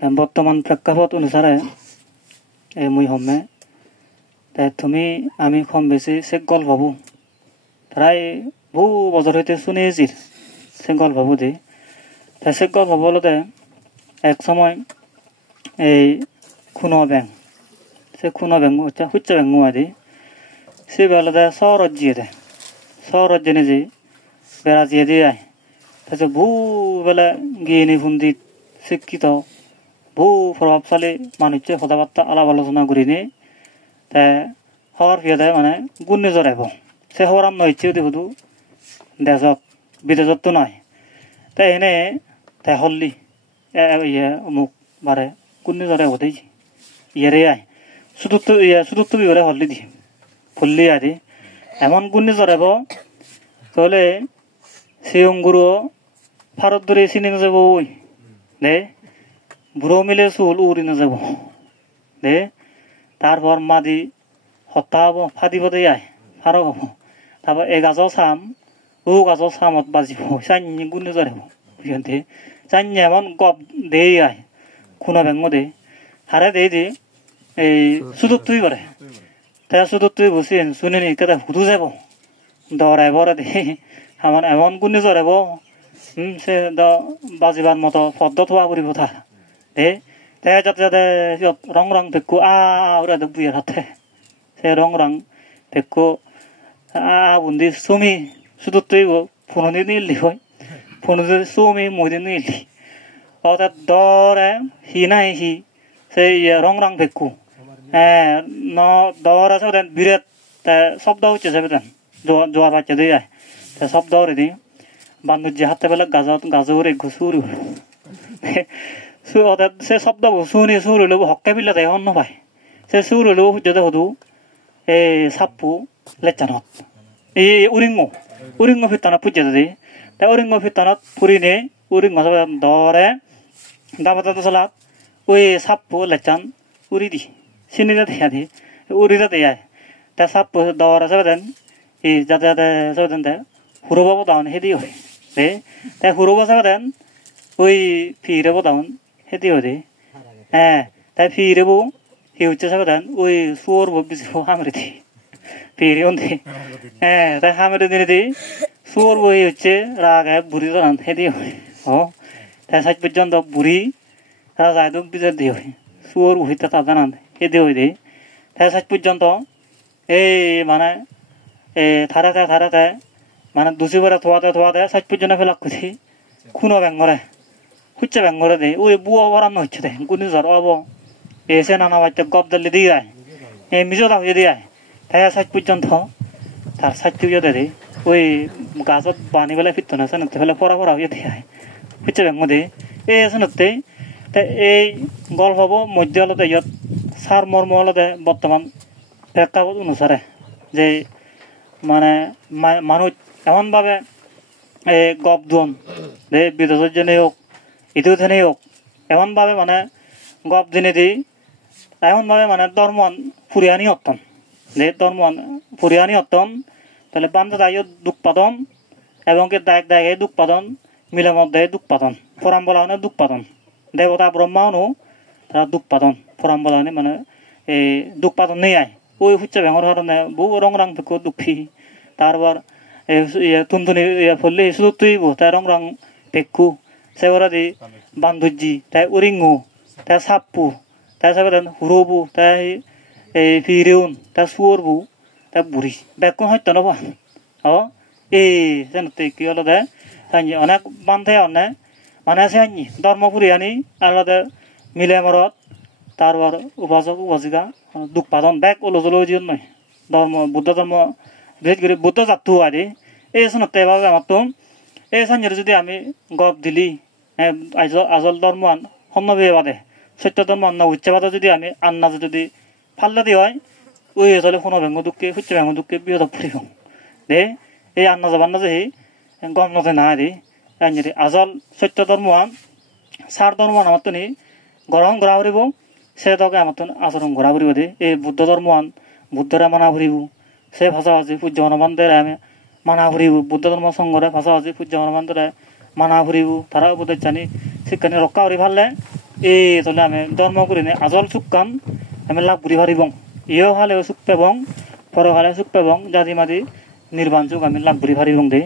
বর্তমান প্রেক্ষাপট অনুসারে মুই হমে তাই তুমি আমি কম বেশি সে গল্প ভাবু প্রায় বহু বছর হইতে শুনেছি সে গল্প ভাবু দি তাই সে গল্প বলতে এক সময় এই খুনো ব্যাং সে খুনো ব্যাং হচ্ছে হুচ্চা ব্যাং মুয়াদি সে বেলাতে শহরত জেনে যে বেড়া দিয়ে দিয়ে আয় তাছাড়া বহু বেলা গিয়ে নি ফুন্দি শিক্ষিত বহু প্রভাবশালী মানুষে কথাবার্তা আলাপ আলোচনা করি নি তাই হওয়ার ফিয়ে দেয় মানে গুণে জড়াইব সে হওয়ার আম নয় ইচ্ছে শুধু দেশত বিদেশত তো নয় তাই এনে তাই হল্লি অমুক বারে গুণে জড়াইব দেই ইয়েরে আয় শুধু তো বিবরে হল্লি দি ফুললি আদি এমন গুণে জড়াইব তাহলে সে অঙ্গুরো ভারত ধরে চিনি না যাব ওই দে বুড়ো মিলে চুল উড়ি না যাব দে তারপর মাদি হত্যা হব ফাদিব দে আয় ফারক হব তারপর গাছও চাম গাছও চামত বাজিব চাইনি গুণে জড়াইব বুঝতে চাইনি এমন গপ দে আয় খুনা ভেঙ দে হারে দে দি এই সুদূর তুই করে তাই সুদূর তুই বসি শুনে নি কেটে হুদু যাব দৌড়াইব দে আমার এমন গুণে জড়াইব সে বাজিবার মতো পদ্ধত হওয়া পড়িব তা দে যাতে যাতে রং রং বেকু ওরা বুয়ের হাতে সে রং রং বেকু বুন্দি সুমি শুধু তুই ফোনদি নিলি হয় ফোনদি সুমি মদি নিলি অর্থাৎ দরে হি নাই হি সেই রং রং বেকু দর আছে বিরাট শব্দ হচ্ছে সে জোয়ার বাচ্চা দিয়ে যায় শব্দ রে বান্ধব যে হাতে বেলা গাজরে ঘুষুরি অর্থাৎ সে শব্দ শুনি সুর হইলেও হকে বিলা দেয় অন্য পায় সে সুর হইলেও যদি হদু এই সাপু লেচানত এই উরিঙ্গ ফিরতানত পুজো দি তাই উরিঙ্গ ফিরতানত ফুরিনে উরিঙ্গ দরে দাবাতা চলাত ওই সাপু লেচান উড়ি দি চিনিটা দেয়া দি উড়িটা দেয় তাই সাপু দর আছে দেন এই যাতে যাতে দেন তাই হুরবাবো দাওন হেদি হয় তাই হুরবা যাবে দেন ওই ফিরেবো দাওন হেদি হয় তাই ফিরেবো হি হচ্ছে যাবে দেন ওই সুর বিজিব হামরে দি ফিরে দে তাই হামরে দিনে দি সুর বই হচ্ছে রাগে বুড়ি দান হেদি হয় তাই সাজ পর্যন্ত বুড়ি রাজায় তো বিজয় দিয়ে হয় সুর হইতে তা জানান হেদি হয় দে তাই সাজ পর্যন্ত এই মানে থারে মানে দুসি বেড়া থোয়াতে সাজ পর্যন্ত ফেলাক খুঁজি খুনো ব্যাঙ্গরে হুচ্চা ব্যাঙ্গরে দে ওই বুয়া বরাম হচ্ছে দে গুনি জ্বর অব এসে নানা বাচ্চা গপ দালি দিয়ে যায় মিজোদা হয়ে দিয়ে যায় তাই সাজ পর্যন্ত তার সাজ তুইও দে ওই গাছত বানি বেলা ফিরত না সানতে ফেলে পড়া হয়ে দিয়ে যায় হুচ্চা ব্যাঙ্গ দে সানতে এই গল্প হব মধ্য আলোতে ইয়াত সার মর্ম আলোতে বর্তমান প্রেক্ষাপট অনুসারে যে মানে মানুষ এমনভাবে গপ দুন দে বিদেশের জন্য হোক ইটো জেনে হোক এমনভাবে মানে গপ দিনে দি এমনভাবে মানে ধর্মান ফুরিয়ানি অত্তন দে ধর্মান ফুরিয়ানি অত্তন তাহলে বান্ধা দায়ও দুঃখ পাদন এবং কি দায় দুঃখ পাদন মিলামত দেয় দুঃখ পাদন ফরাম বলা হয় দুঃখ পাদন দেবতা ব্রহ্মাও তারা দুঃখ পাদন ফরাম বলা হয় মানে এই দুঃখ পাদন নেই আয় ওই হচ্ছে ব্যাঙর কারণে বহু রং রং থেকে দুঃখী তারপর তুনতুনি ফললে শুধু তুইব তাই রং রং পেক্ষু সেগুলা দি বান্ধুজি তাই উরিঙ্গু তাই সাপু তাই সব হুরবু তাই এই ফিরেউন তাই সুয়রবু তাই বুড়ি বেকুন হয়তো নবা এই জানতে কি হলো দে অনেক বান্ধে অনেক মানে আছে আনি ধর্মপুরি আনি আলাদা মিলে মরত তারপর উপাসক উপাসিকা দুঃখ পাদন ব্যাগ ওলো জলো জীবন নয় বুদ্ধ ধর্ম বিশেষ করে বুদ্ধ জাতু আদি এই শুনতে এভাবে আমার তো এই সাঞ্জের যদি আমি গপ দিলি আজল ধর্ম সম্নবে বাদে সত্য ধর্ম আন্না উচ্চবাদে যদি আমি আন্না যদি ফাল্লা দি হয় ওই আসলে কোনো ভেঙ্গ দুঃখে সত্য ভেঙ্গ দুঃখে বিরত পড়িব দে এই আন্না যাবার না যে গম নতে না দি আজল সত্য ধর্ম সার ধর্ম আমার তো নি গ্রহণ করা ফুরিব সে তোকে আমার তো আচরণ করা ফুরিব দে এই বুদ্ধ ধর্ম বুদ্ধরা মানা ফুরিব সে ভাষাভাষী পূজ্য হনুমানদের আমি মানা ফুরিব বুদ্ধ ধর্ম সংঘরে ভাষাভাষী পূজ্য হনুমানদের মানা ফুরিব তারা উপদেশ জানি শিক্ষানি রক্ষা করি ভাললে এই তলে আমি ধর্ম করে নে আজল সুকাম আমি লাভ বুড়ি ভারিবং ইয় হালেও সুখ পেবং পর হালে সুখ পেবং জাতি মাদি নির্বাণ সুখ আমি লাভ বুড়ি ভারিবং দে